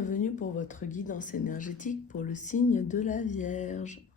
bienvenue pour votre guidance énergétique pour le signe de la Vierge.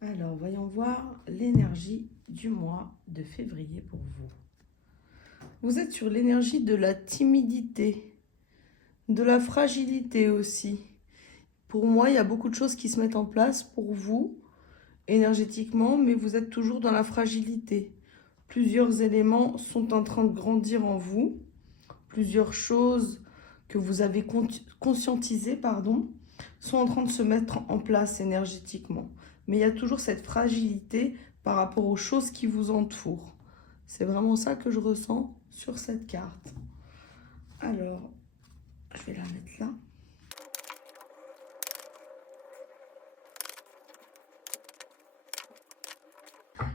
Alors, voyons voir l'énergie du mois de février pour vous. Vous êtes sur l'énergie de la timidité, de la fragilité aussi. Pour moi, il y a beaucoup de choses qui se mettent en place pour vous, énergétiquement, mais vous êtes toujours dans la fragilité. Plusieurs éléments sont en train de grandir en vous, plusieurs choses que vous avez conscientisées, sont en train de se mettre en place énergétiquement. Mais il y a toujours cette fragilité par rapport aux choses qui vous entourent. C'est vraiment ça que je ressens sur cette carte. Alors, je vais la mettre là.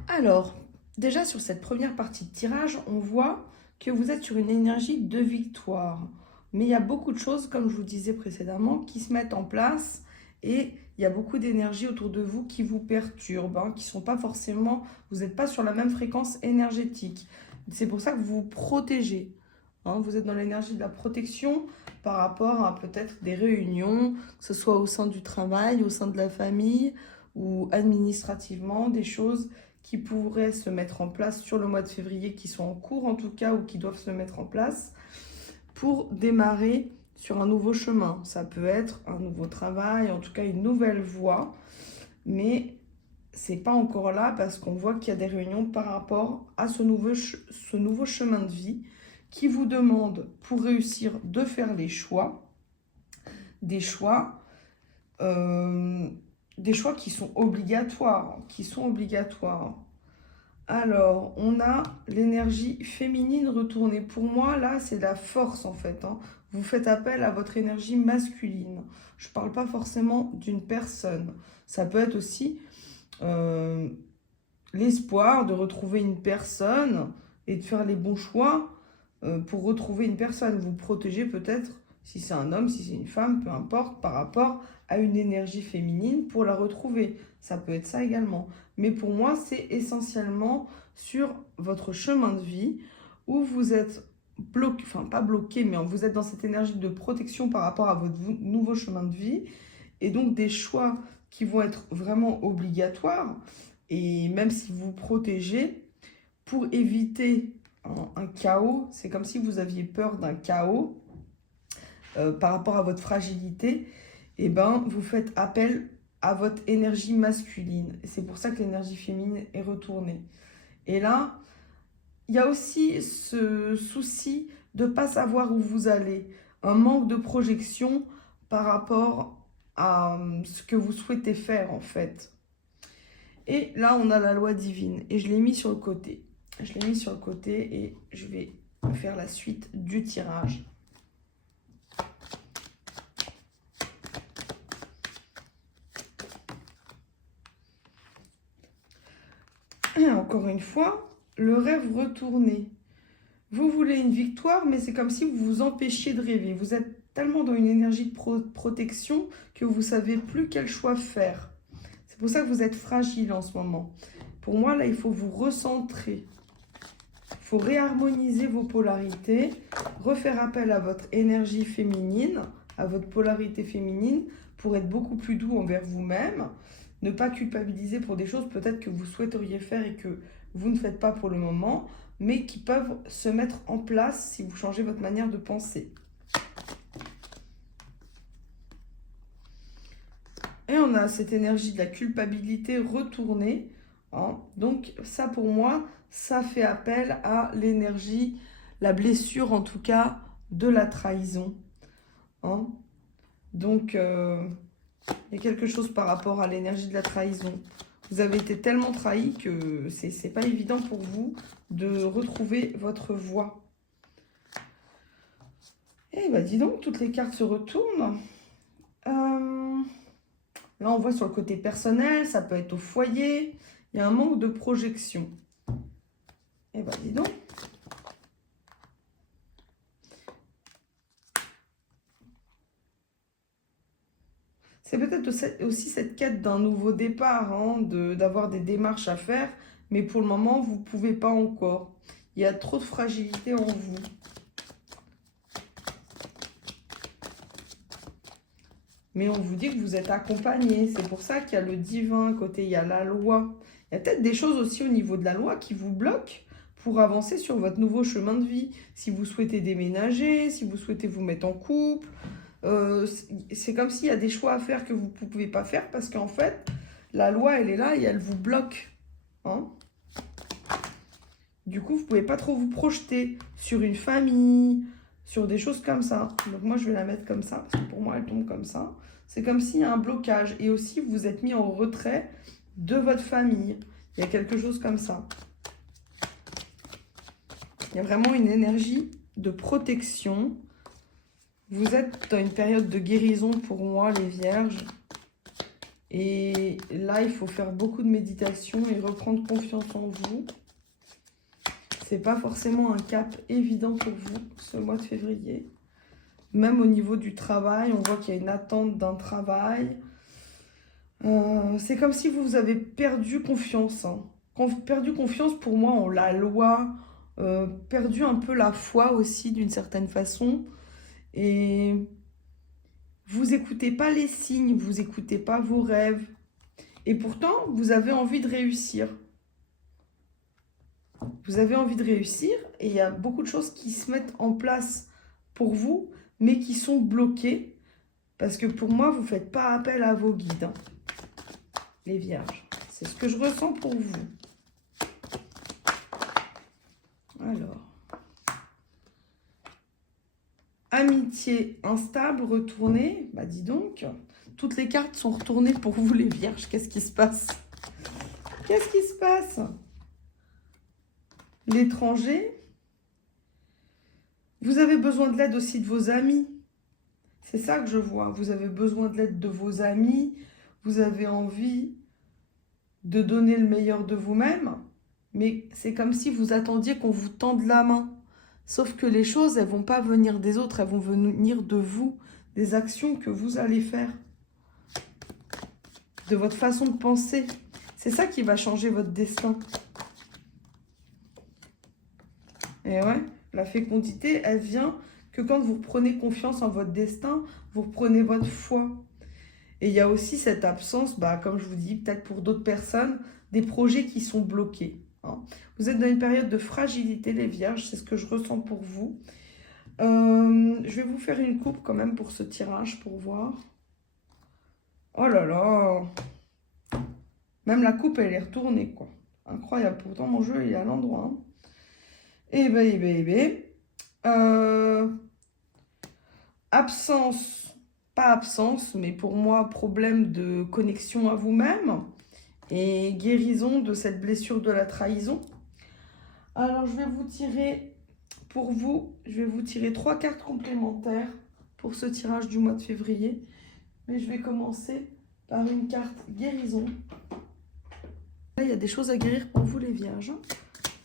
Alors, déjà sur cette première partie de tirage, on voit que vous êtes sur une énergie de victoire. Mais il y a beaucoup de choses, comme je vous disais précédemment, qui se mettent en place et il y a beaucoup d'énergie autour de vous qui vous perturbent, qui sont pas forcément, vous n'êtes pas sur la même fréquence énergétique. C'est pour ça que vous vous protégez. Vous êtes dans l'énergie de la protection par rapport à peut-être des réunions, que ce soit au sein du travail, au sein de la famille ou administrativement, des choses qui pourraient se mettre en place sur le mois de février, qui sont en cours en tout cas, ou qui doivent se mettre en place pour démarrer sur un nouveau chemin. Ça peut être un nouveau travail, en tout cas une nouvelle voie, mais c'est pas encore là parce qu'on voit qu'il y a des réunions par rapport à ce nouveau chemin de vie qui vous demande, pour réussir, de faire les choix, des choix qui sont obligatoires, Alors, on a l'énergie féminine retournée. Pour moi, là, c'est la force, en fait. Vous faites appel à votre énergie masculine. Je ne parle pas forcément d'une personne. Ça peut être aussi l'espoir de retrouver une personne et de faire les bons choix pour retrouver une personne. Vous protégez peut-être, si c'est un homme, si c'est une femme, peu importe, par rapport à une énergie féminine pour la retrouver. Ça peut être ça également. Mais pour moi, c'est essentiellement sur votre chemin de vie où vous êtes bloqué, enfin pas bloqué, mais vous êtes dans cette énergie de protection par rapport à votre nouveau chemin de vie. Et donc des choix qui vont être vraiment obligatoires. Et même si vous vous protégez, pour éviter un chaos, c'est comme si vous aviez peur d'un chaos par rapport à votre fragilité, et vous faites appel à votre énergie masculine. C'est pour ça que l'énergie féminine est retournée. Et là, il y a aussi ce souci de ne pas savoir où vous allez, un manque de projection par rapport à ce que vous souhaitez faire en fait. Et là, on a la loi divine et je l'ai mis sur le côté. Et je vais faire la suite du tirage. Et encore une fois, le rêve retourné. Vous voulez une victoire, mais c'est comme si vous vous empêchiez de rêver. Vous êtes tellement dans une énergie de protection que vous ne savez plus quel choix faire. C'est pour ça que vous êtes fragile en ce moment. Pour moi, là, il faut vous recentrer. Il faut réharmoniser vos polarités, refaire appel à votre énergie féminine, à votre polarité féminine, pour être beaucoup plus doux envers vous-même. Ne pas culpabiliser pour des choses peut-être que vous souhaiteriez faire et que vous ne faites pas pour le moment, mais qui peuvent se mettre en place si vous changez votre manière de penser. Et on a cette énergie de la culpabilité retournée. Donc ça pour moi, ça fait appel à l'énergie, la blessure en tout cas, de la trahison. Donc il y a quelque chose par rapport à l'énergie de la trahison. Vous avez été tellement trahi que c'est pas évident pour vous de retrouver votre voie. Eh bien, dis donc, toutes les cartes se retournent. Là, on voit sur le côté personnel, ça peut être au foyer. Il y a un manque de projection. Eh bien, dis donc. C'est peut-être aussi cette quête d'un nouveau départ, d'avoir des démarches à faire, mais pour le moment, vous ne pouvez pas encore. Il y a trop de fragilité en vous. Mais on vous dit que vous êtes accompagné. C'est pour ça qu'il y a le divin à côté, il y a la loi. Il y a peut-être des choses aussi au niveau de la loi qui vous bloquent pour avancer sur votre nouveau chemin de vie. Si vous souhaitez déménager, si vous souhaitez vous mettre en couple, c'est comme s'il y a des choix à faire que vous ne pouvez pas faire parce qu'en fait, la loi, elle est là et elle vous bloque. Hein? Du coup, vous ne pouvez pas trop vous projeter sur une famille, sur des choses comme ça. Donc moi, je vais la mettre comme ça parce que pour moi, elle tombe comme ça. C'est comme s'il y a un blocage. Et aussi, vous vous êtes mis en retrait de votre famille. Il y a quelque chose comme ça. Il y a vraiment une énergie de protection. Vous êtes dans une période de guérison pour moi, les vierges. Et là, il faut faire beaucoup de méditation et reprendre confiance en vous. C'est pas forcément un cap évident pour vous, ce mois de février. Même au niveau du travail, on voit qu'il y a une attente d'un travail. C'est comme si vous avez perdu confiance. Hein. Perdu confiance pour moi en la loi. Perdu un peu la foi aussi d'une certaine façon. Et vous écoutez pas les signes, vous écoutez pas vos rêves. Et pourtant, vous avez envie de réussir. Vous avez envie de réussir et il y a beaucoup de choses qui se mettent en place pour vous, mais qui sont bloquées. Parce que pour moi, vous ne faites pas appel à vos guides, hein, les vierges. C'est ce que je ressens pour vous. Alors. Amitié instable, retournée. Bah dis donc, toutes les cartes sont retournées pour vous les vierges. Qu'est-ce qui se passe? Qu'est-ce qui se passe? L'étranger. Vous avez besoin de l'aide aussi de vos amis. C'est ça que je vois. Vous avez besoin de l'aide de vos amis. Vous avez envie de donner le meilleur de vous-même. Mais c'est comme si vous attendiez qu'on vous tende la main. Sauf que les choses, elles ne vont pas venir des autres, elles vont venir de vous, des actions que vous allez faire, de votre façon de penser. C'est ça qui va changer votre destin. Et ouais, la fécondité, elle vient que quand vous prenez confiance en votre destin, vous reprenez votre foi. Et il y a aussi cette absence, bah, comme je vous dis, peut-être pour d'autres personnes, des projets qui sont bloqués. Hein. Vous êtes dans une période de fragilité, les vierges, c'est ce que je ressens pour vous. Je vais vous faire une coupe quand même pour ce tirage, pour voir. Oh là là! Même la coupe, elle est retournée, quoi. Incroyable, pourtant mon jeu, il est à l'endroit. Hein. Eh ben. Absence, pas absence, mais pour moi, problème de connexion à vous-même. Et guérison de cette blessure de la trahison. Alors, je vais vous tirer, pour vous, je vais vous tirer 3 cartes complémentaires pour ce tirage du mois de février. Mais je vais commencer par une carte guérison. Là, il y a des choses à guérir pour vous, les vierges.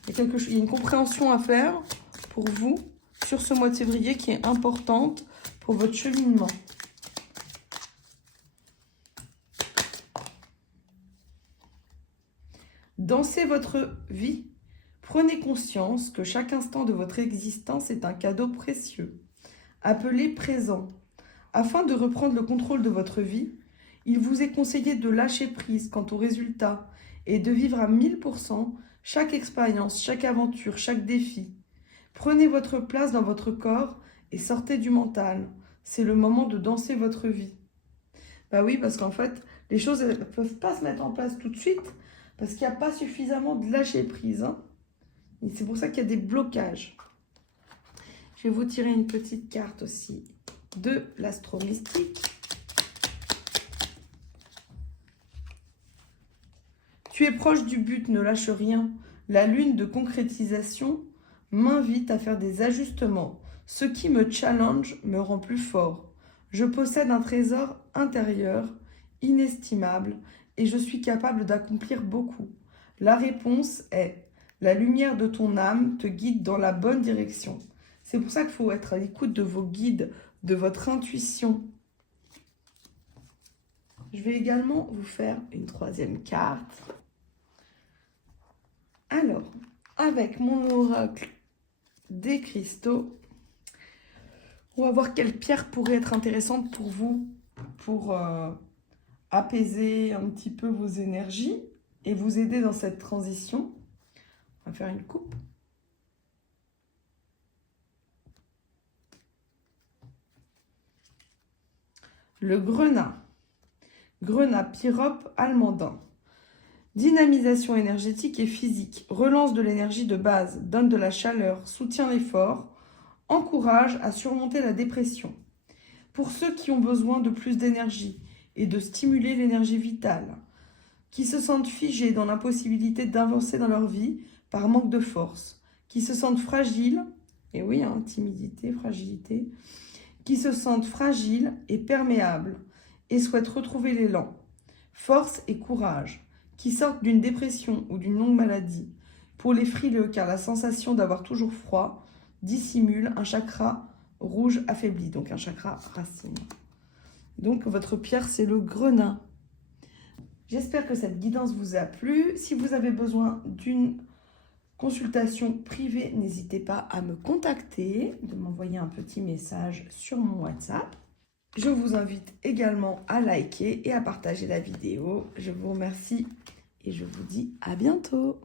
Il y a une compréhension à faire pour vous sur ce mois de février qui est importante pour votre cheminement. Dansez votre vie. Prenez conscience que chaque instant de votre existence est un cadeau précieux. Appelez présent. Afin de reprendre le contrôle de votre vie, il vous est conseillé de lâcher prise quant aux résultats et de vivre à 1000% chaque expérience, chaque aventure, chaque défi. Prenez votre place dans votre corps et sortez du mental. C'est le moment de danser votre vie. Bah oui, parce qu'en fait, les choses ne peuvent pas se mettre en place tout de suite parce qu'il n'y a pas suffisamment de lâcher prise. Hein. Et c'est pour ça qu'il y a des blocages. Je vais vous tirer une petite carte aussi de l'astro mystique. Tu es proche du but, ne lâche rien. La lune de concrétisation m'invite à faire des ajustements. Ce qui me challenge me rend plus fort. Je possède un trésor intérieur inestimable et je suis capable d'accomplir beaucoup. La réponse est: la lumière de ton âme te guide dans la bonne direction. C'est pour ça qu'il faut être à l'écoute de vos guides, de votre intuition. Je vais également vous faire une 3e carte. Alors, avec mon oracle des cristaux, on va voir quelle pierre pourrait être intéressante pour vous pour apaiser un petit peu vos énergies et vous aider dans cette transition. On va faire une coupe. Le grenat. Grenat pyrope allemandin. Dynamisation énergétique et physique, relance de l'énergie de base, donne de la chaleur, soutient l'effort, encourage à surmonter la dépression. Pour ceux qui ont besoin de plus d'énergie et de stimuler l'énergie vitale, qui se sentent figés dans l'impossibilité d'avancer dans leur vie par manque de force, qui se sentent fragiles, et oui, hein, timidité, fragilité, qui se sentent fragiles et perméables et souhaitent retrouver l'élan, force et courage, qui sortent d'une dépression ou d'une longue maladie. Pour les frileux, car la sensation d'avoir toujours froid dissimule un chakra rouge affaibli, donc un chakra racine. Donc votre pierre, c'est le grenat. J'espère que cette guidance vous a plu. Si vous avez besoin d'une consultation privée, n'hésitez pas à me contacter, de m'envoyer un petit message sur mon WhatsApp. Je vous invite également à liker et à partager la vidéo. Je vous remercie et je vous dis à bientôt.